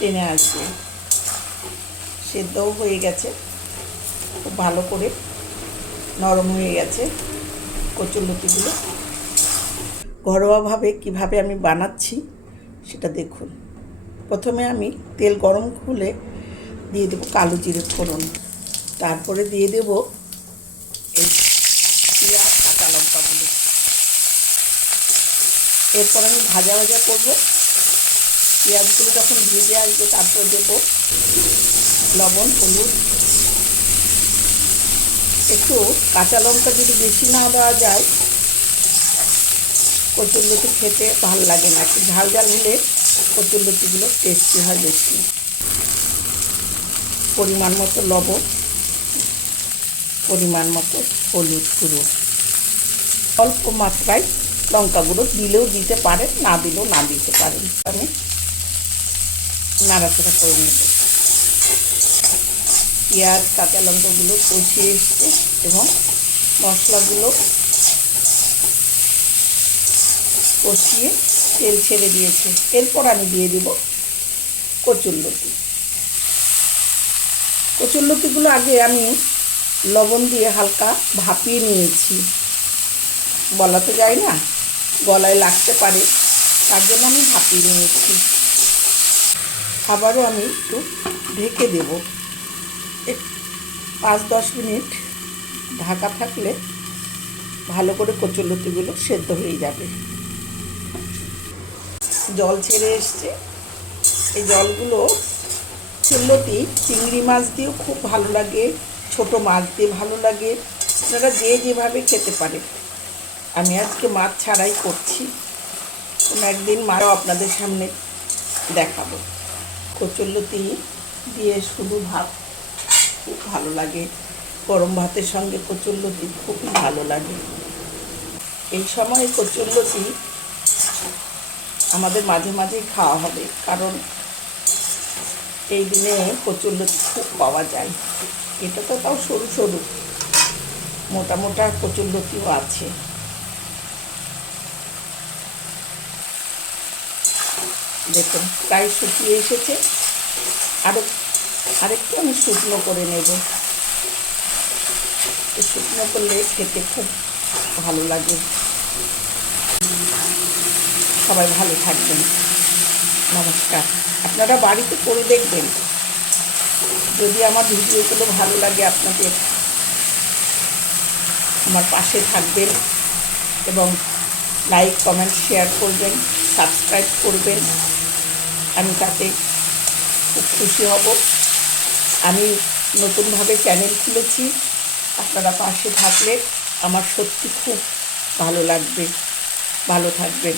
টেনে আসবে। সেদ্ধও হয়ে গেছে, খুব ভালো করে নরম হয়ে গেছে কচুরলতিগুলো। ঘরোয়াভাবে কিভাবে আমি বানাচ্ছি সেটা দেখুন। প্রথমে আমি তেল গরম করে দিয়ে দেবো কালো জিরে ফোড়ন, তারপরে দিয়ে দেব এই পেঁয়াজ কাঁচা লঙ্কাগুলো। এরপর আমি ভাজা ভাজা করবো। পেঁয়াজগুলো যখন ভেজে আসবে তারপর দেবো লবণ, হলুদ। একটু কাঁচা লঙ্কা যদি বেশি না দেওয়া যায় কচুরলতি খেতে ভালো লাগে না, একটু ঝাল ঝাল হলে কচুরলতিগুলো টেস্টি হয় বেশি। পরিমাণ মতো লবণ, পরিমাণ মতো হলুদ গুঁড়ো, অল্প মাত্রায় লঙ্কা গুঁড়ো দিলেও দিতে পারেন, না দিলেও না দিতে পারেন। আমি নাড়াচাড়া করে নেব। পেঁয়াজ কাঁচা লঙ্কাগুলো কষিয়ে এসছে এবং মশলাগুলো কষিয়ে তেল ছেড়ে দিয়েছে। এরপর আমি দিয়ে দেব কচুরলতি। কচুরলতিগুলো আগে আমি লবণ দিয়ে হালকা ভাপিয়ে নিয়েছি। বলা তো যায় না, গলায় লাগতে পারে, তার জন্য আমি ভাপিয়ে নিয়েছি। আবারও আমি একটু ঢেকে দেব। 5-10 মিনিট ঢাকা থাকলে ভালো করে কচুরলতিগুলো সেদ্ধ হয়ে যাবে। জল ছেড়ে এসছে। এই জলগুলো কচুরলতি চিংড়ি মাছ দিয়েও খুব ভালো লাগে, ছোট মাছ দিয়ে ভালো লাগে, আপনারা যে যেভাবে খেতে পারে। আমি আজকে মাছ ছাড়াই করছি, কোনো একদিন মাছও আপনাদের সামনে দেখাবো। কচুরলতি দিয়ে শুধু ভাত খুব ভালো লাগে, গরম ভাতের সঙ্গে কচুরলতি খুবই ভালো লাগে। এই সময় কচুরলতি আমাদের মাঝে মাঝেই খাওয়া হবে, কারণ এই দিনে কচুরলতি খুব পাওয়া যায়। এটা তো তাও সরু সরু, মোটা মোটা কচুরলতিও আছে। দেখুন প্রায় শুকিয়ে এসেছে। আরেকটু আমি শুকনো করে নেব। শুকনো করলে খেতে খুব ভালো লাগে। সবাই ভালো থাকবেন, নমস্কার। আপনারা বাড়িতে করে দেখবেন। যদি আমার ভিডিওগুলো ভালো লাগে আপনাদের, আমার পাশে থাকবেন এবং লাইক, কমেন্ট, শেয়ার করবেন, সাবস্ক্রাইব করবেন। আমি তাতে খুব খুশি হব। আমি নতুনভাবে চ্যানেল খুলেছি, আপনারা পাশে থাকলে আমার সত্যি খুব ভালো লাগবে। ভালো থাকবেন।